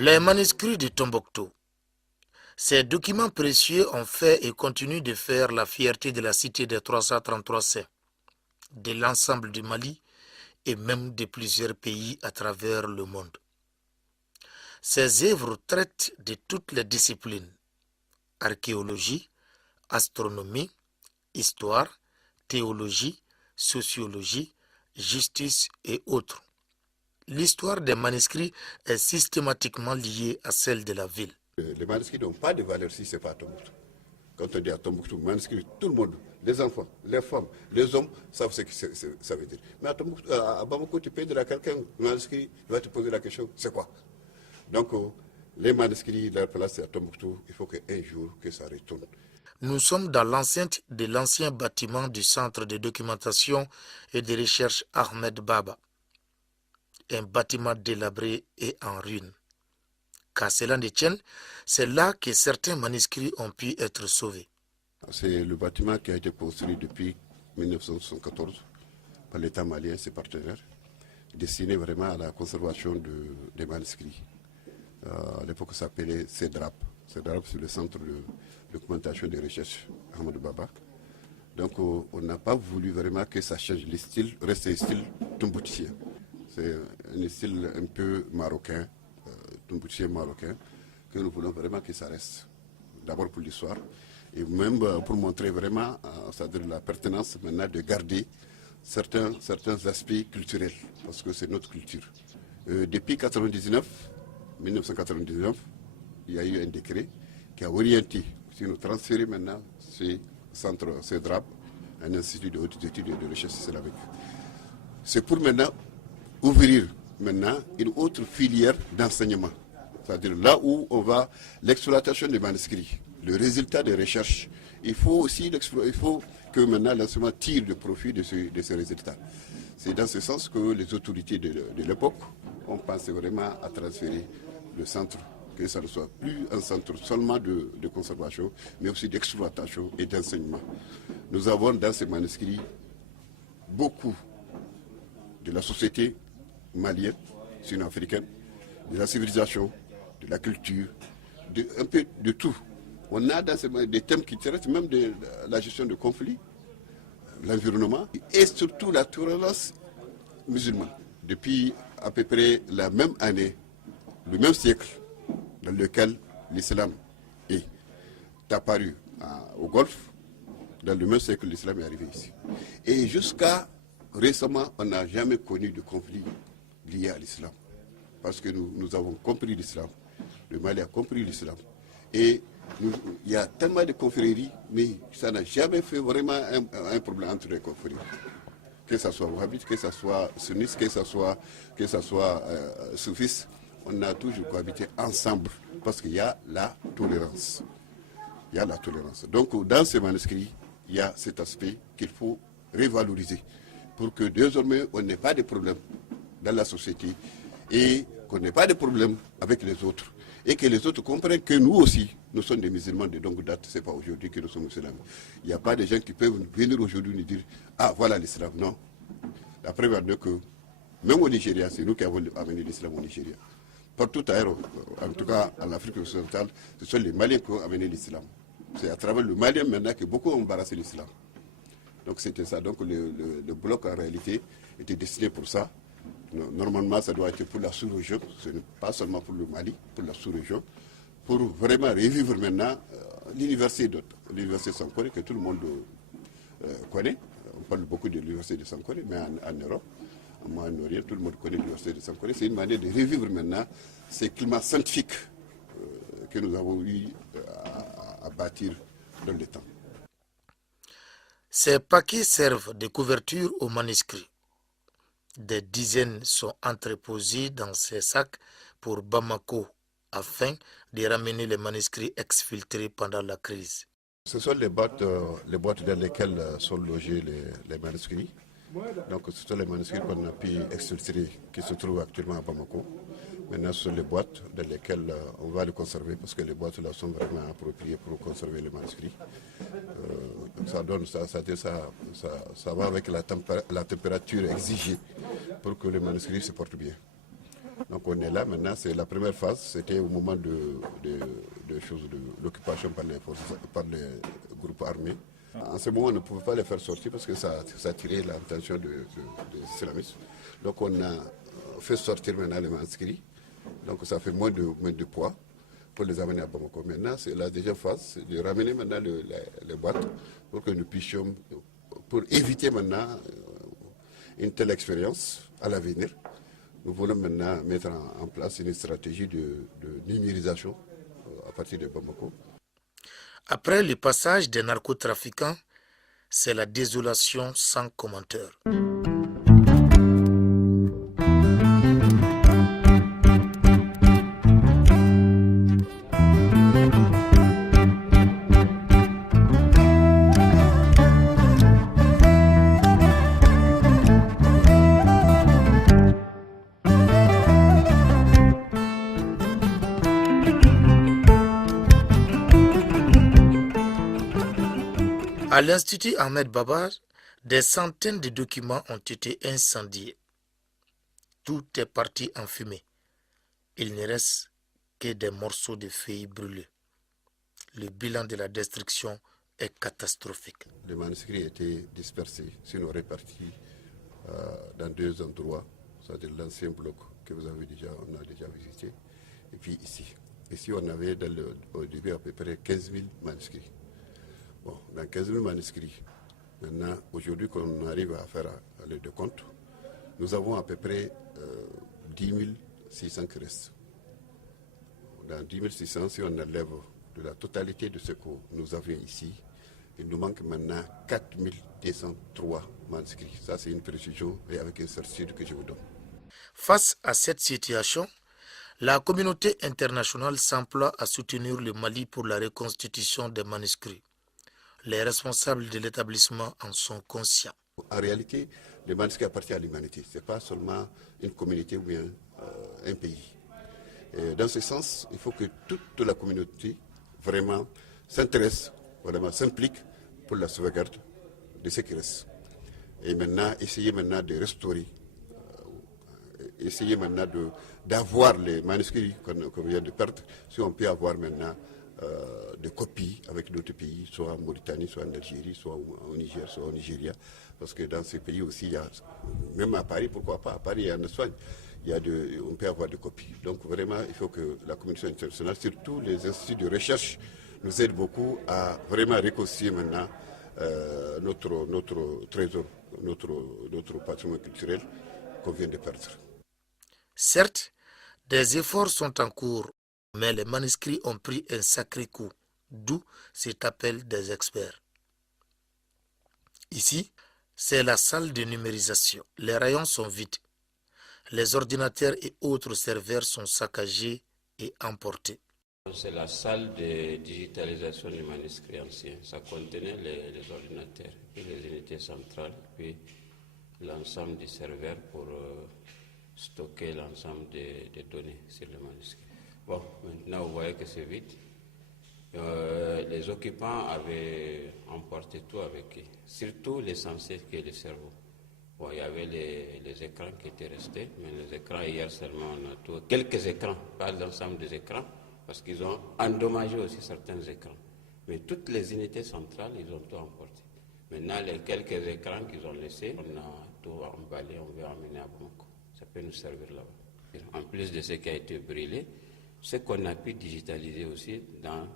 Les manuscrits de Tombouctou. Ces documents précieux ont fait et continuent de faire la fierté de la cité des 333 saints, de l'ensemble du Mali et même de plusieurs pays à travers le monde. Ces œuvres traitent de toutes les disciplines: archéologie, astronomie, histoire, théologie, sociologie, justice et autres. L'histoire des manuscrits est systématiquement liée à celle de la ville. Les manuscrits n'ont pas de valeur si ce n'est pas à Tombouctou. Quand on dit à Tombouctou, manuscrit, tout le monde, les enfants, les femmes, les hommes, savent ce que ça veut dire. Mais à Bamako, tu peux dire à quelqu'un un manuscrit, il va te poser la question, c'est quoi? Donc, les manuscrits, leur place est à Tombouctou, il faut qu'un jour, que ça retourne. Nous sommes dans l'enceinte de l'ancien bâtiment du Centre de documentation et de recherche Ahmed Baba, un bâtiment délabré et en ruine. Qu'à cela ne tienne, c'est là que certains manuscrits ont pu être sauvés. C'est le bâtiment qui a été construit depuis 1974 par l'État malien, ses partenaires, destiné vraiment à la conservation des manuscrits. À l'époque, ça s'appelait CEDRAP. CEDRAP, c'est le Centre de documentation et de recherche Ahmed Baba. Donc, on n'a pas voulu vraiment que ça change le style, reste le style tomboutien. C'est un style un peu marocain, tomboutien marocain, que nous voulons vraiment que ça reste. D'abord pour l'histoire, et même pour montrer vraiment, c'est-à-dire la pertinence maintenant de garder certains aspects culturels, parce que c'est notre culture. Depuis 1999, il y a eu un décret qui a orienté, si nous transférer maintenant ce centre, ce DRAP, un institut de hautes études et de recherche islamique. C'est pour maintenant ouvrir maintenant une autre filière d'enseignement. C'est-à-dire là où on va, l'exploitation des manuscrits, le résultat des recherches. Il faut que maintenant l'enseignement tire de profit de ces résultats. C'est dans ce sens que les autorités de l'époque ont pensé vraiment à transférer le centre, que ça ne soit plus un centre seulement de conservation, mais aussi d'exploitation et d'enseignement. Nous avons dans ces manuscrits beaucoup de la société malienne, sud-africaine, de la civilisation, de la culture, un peu de tout. On a dans des thèmes qui traitent même de la gestion de conflits, l'environnement et surtout la tolérance musulmane. Depuis à peu près la même année, le même siècle dans lequel l'islam est apparu au Golfe, dans le même siècle l'islam est arrivé ici. Et jusqu'à récemment, on n'a jamais connu de conflit lié à l'islam. Parce que nous avons compris l'islam, le Mali a compris l'islam. Et il y a tellement de confréries, mais ça n'a jamais fait vraiment un problème entre les confréries. Que ce soit wahhabite, que ce soit sunnite, que ce soit soufiste, on a toujours cohabité ensemble parce qu'il y a la tolérance. Il y a la tolérance. Donc dans ces manuscrits, il y a cet aspect qu'il faut revaloriser pour que désormais on n'ait pas de problème dans la société et qu'on n'ait pas de problème avec les autres. Et que les autres comprennent que nous aussi, nous sommes des musulmans de longue date, ce n'est pas aujourd'hui que nous sommes musulmans. Il n'y a pas de gens qui peuvent venir aujourd'hui nous dire « Ah, voilà l'islam ». Non. La preuve est que, même au Nigeria, c'est nous qui avons amené l'islam au Nigeria. Partout ailleurs, en tout cas en Afrique occidentale, ce sont les Maliens qui ont amené l'islam. C'est à travers le Malien maintenant que beaucoup ont embarrassé l'islam. Donc c'était ça. Donc le bloc en réalité était destiné pour ça. Normalement, ça doit être pour la sous-région, ce n'est pas seulement pour le Mali, pour la sous-région, pour vraiment revivre maintenant l'université Sankore, que tout le monde connaît. On parle beaucoup de l'université de Sankore, mais en Europe, en Moyen-Orient, tout le monde connaît l'université de Sankore. C'est une manière de revivre maintenant ces climats scientifiques que nous avons eu à bâtir dans le temps. Ces paquets servent de couverture aux manuscrits. Des dizaines sont entreposés dans ces sacs pour Bamako afin de ramener les manuscrits exfiltrés pendant la crise. Ce sont les boîtes dans lesquelles sont logés les manuscrits. Donc ce sont les manuscrits qu'on a pu exfiltrer qui se trouvent actuellement à Bamako. Maintenant ce sont les boîtes dans lesquelles on va les conserver parce que les boîtes là sont vraiment appropriées pour conserver les manuscrits. Ça donne ça va avec la température exigée pour que les manuscrits se portent bien. Donc on est là maintenant, c'est la première phase, c'était au moment de l'occupation par les groupes armés. En ce moment, on ne pouvait pas les faire sortir parce que ça attirait l'attention des islamistes. Donc on a fait sortir maintenant les manuscrits. Donc ça fait moins de poids pour les amener à Bamako. Maintenant, c'est la deuxième phase, c'est de ramener maintenant les boîtes pour que nous puissions, pour éviter maintenant une telle expérience à l'avenir. Nous voulons maintenant mettre en place une stratégie de numérisation à partir de Bamako. Après le passage des narcotrafiquants, c'est la désolation sans commentaire. À l'Institut Ahmed Baba, des centaines de documents ont été incendiés. Tout est parti en fumée. Il ne reste que des morceaux de feuilles brûlées. Le bilan de la destruction est catastrophique. Les manuscrits étaient dispersés, sinon répartis dans deux endroits, c'est-à-dire l'ancien bloc que on a déjà visité, et puis ici. Ici, on avait au début à peu près 15 000 manuscrits. Bon, dans 15 000 manuscrits, maintenant, aujourd'hui, quand on arrive à faire le décompte, nous avons à peu près 10 600 qui restent. Dans 10 600, si on enlève de la totalité de ce que nous avions ici, il nous manque maintenant 4 203 manuscrits. Ça, c'est une précision et avec une certitude que je vous donne. Face à cette situation, la communauté internationale s'emploie à soutenir le Mali pour la reconstitution des manuscrits. Les responsables de l'établissement en sont conscients. En réalité, les manuscrits appartiennent à l'humanité. Ce n'est pas seulement une communauté ou bien un pays. Et dans ce sens, il faut que toute la communauté vraiment s'intéresse, vraiment s'implique pour la sauvegarde de ce qui reste. Et maintenant, essayer maintenant de restaurer, essayer maintenant d'avoir les manuscrits qu'on vient de perdre, si on peut avoir maintenant des copies avec d'autres pays, soit en Mauritanie, soit en Algérie, soit au Niger, soit au Nigeria. Parce que dans ces pays aussi, il y a, même à Paris, pourquoi pas, à Paris et en Espagne, on peut avoir des copies. Donc vraiment, il faut que la communauté internationale, surtout les instituts de recherche, nous aident beaucoup à vraiment reconstituer maintenant notre trésor, notre patrimoine culturel qu'on vient de perdre. Certes, des efforts sont en cours, mais les manuscrits ont pris un sacré coup, d'où cet appel des experts. Ici, c'est la salle de numérisation. Les rayons sont vides. Les ordinateurs et autres serveurs sont saccagés et emportés. C'est la salle de digitalisation des manuscrits anciens. Ça contenait les ordinateurs, puis les unités centrales, puis l'ensemble des serveurs pour stocker l'ensemble des données sur les manuscrits. Bon, maintenant vous voyez que c'est vide. Les occupants avaient emporté tout avec eux, surtout l'essentiel qui est le cerveau. Bon, il y avait les écrans qui étaient restés, mais les écrans, hier seulement, on a tout. Quelques écrans, pas l'ensemble des écrans, parce qu'ils ont endommagé aussi certains écrans. Mais toutes les unités centrales, ils ont tout emporté. Maintenant, les quelques écrans qu'ils ont laissés, on a tout emballé, on veut emmener à Bamako. Ça peut nous servir là-bas. En plus de ce qui a été brûlé, ce qu'on a pu digitaliser aussi dans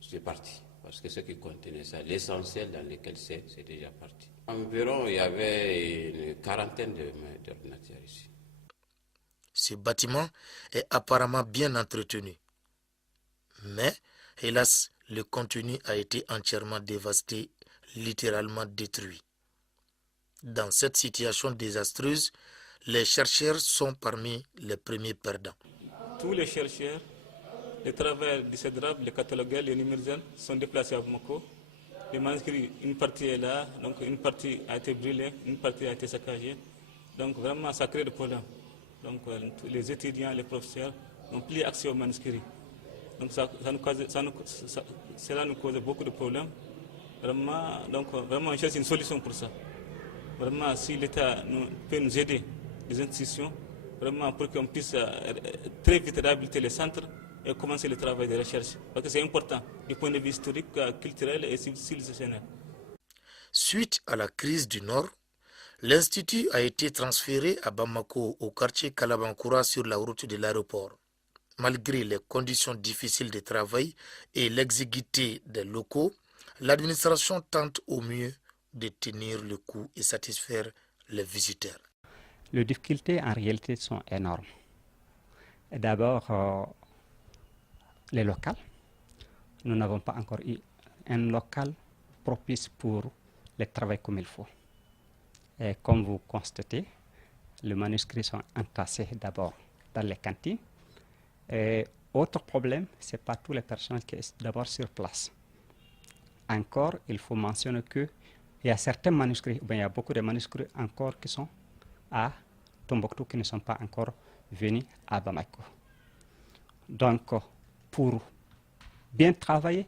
ces parties. Parce que ce qui contenait ça, l'essentiel dans lequel c'est déjà parti. Environ, il y avait une quarantaine d'ordinateurs ici. Ce bâtiment est apparemment bien entretenu. Mais, hélas, le contenu a été entièrement dévasté, littéralement détruit. Dans cette situation désastreuse, les chercheurs sont parmi les premiers perdants. Tous les chercheurs, les travailleurs du CEDRAB, les catalogueurs, les numériseurs sont déplacés à Bamako. Les manuscrits, une partie est là, donc une partie a été brûlée, une partie a été saccagée. Donc vraiment, ça crée des problèmes. Donc les étudiants, les professeurs n'ont plus accès aux manuscrits. Donc cela nous cause beaucoup de problèmes. Vraiment, donc vraiment, on cherche une solution pour ça. Vraiment, si l'État peut nous aider, les institutions, vraiment pour qu'on puisse très vite réhabiliter les centres et commencer le travail de recherche. Parce que c'est important du point de vue historique, culturel et civilisationnel. Suite à la crise du Nord, l'institut a été transféré à Bamako, au quartier Kalabankoura sur la route de l'aéroport. Malgré les conditions difficiles de travail et l'exiguïté des locaux, l'administration tente au mieux de tenir le coup et satisfaire les visiteurs. Les difficultés en réalité sont énormes. D'abord, les locales. Nous n'avons pas encore eu un local propice pour le travail comme il faut. Et comme vous constatez, les manuscrits sont entassés d'abord dans les cantines. Et autre problème, ce n'est pas tous les personnels qui sont d'abord sur place. Encore, il faut mentionner qu'il y a certains manuscrits, il y a beaucoup de manuscrits encore qui sont à Tombouctou, qui ne sont pas encore venus à Bamako. Donc, pour bien travailler,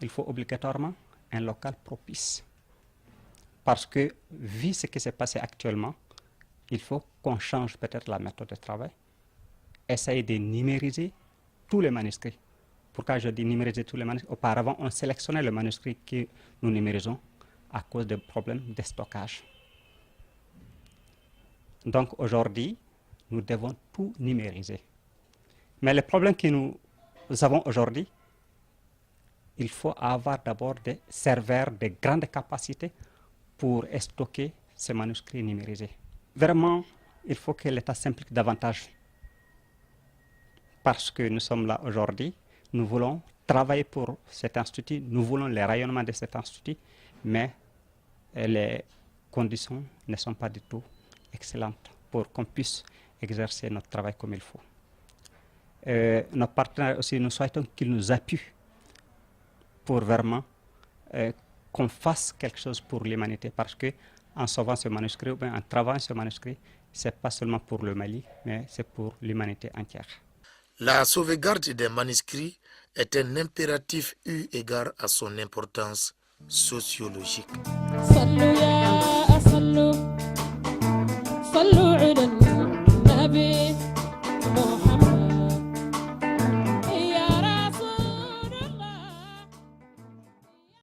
il faut obligatoirement un local propice. Parce que, vu ce qui s'est passé actuellement, il faut qu'on change peut-être la méthode de travail, essayer de numériser tous les manuscrits. Pourquoi je dis numériser tous les manuscrits? Auparavant, on sélectionnait les manuscrits que nous numérisons à cause des problèmes de stockage. Donc aujourd'hui, nous devons tout numériser. Mais le problème que nous avons aujourd'hui, il faut avoir d'abord des serveurs de grandes capacités pour stocker ces manuscrits numérisés. Vraiment, il faut que l'État s'implique davantage. Parce que nous sommes là aujourd'hui, nous voulons travailler pour cet institut, nous voulons le rayonnement de cet institut, mais les conditions ne sont pas du tout excellentes pour qu'on puisse exercer notre travail comme il faut. Nos partenaires aussi, nous souhaitons qu'ils nous appuient pour vraiment qu'on fasse quelque chose pour l'humanité, parce qu'en sauvant ce manuscrit, ou bien en travaillant ce manuscrit, ce n'est pas seulement pour le Mali, mais c'est pour l'humanité entière. La sauvegarde des manuscrits est un impératif eu égard à son importance sociologique.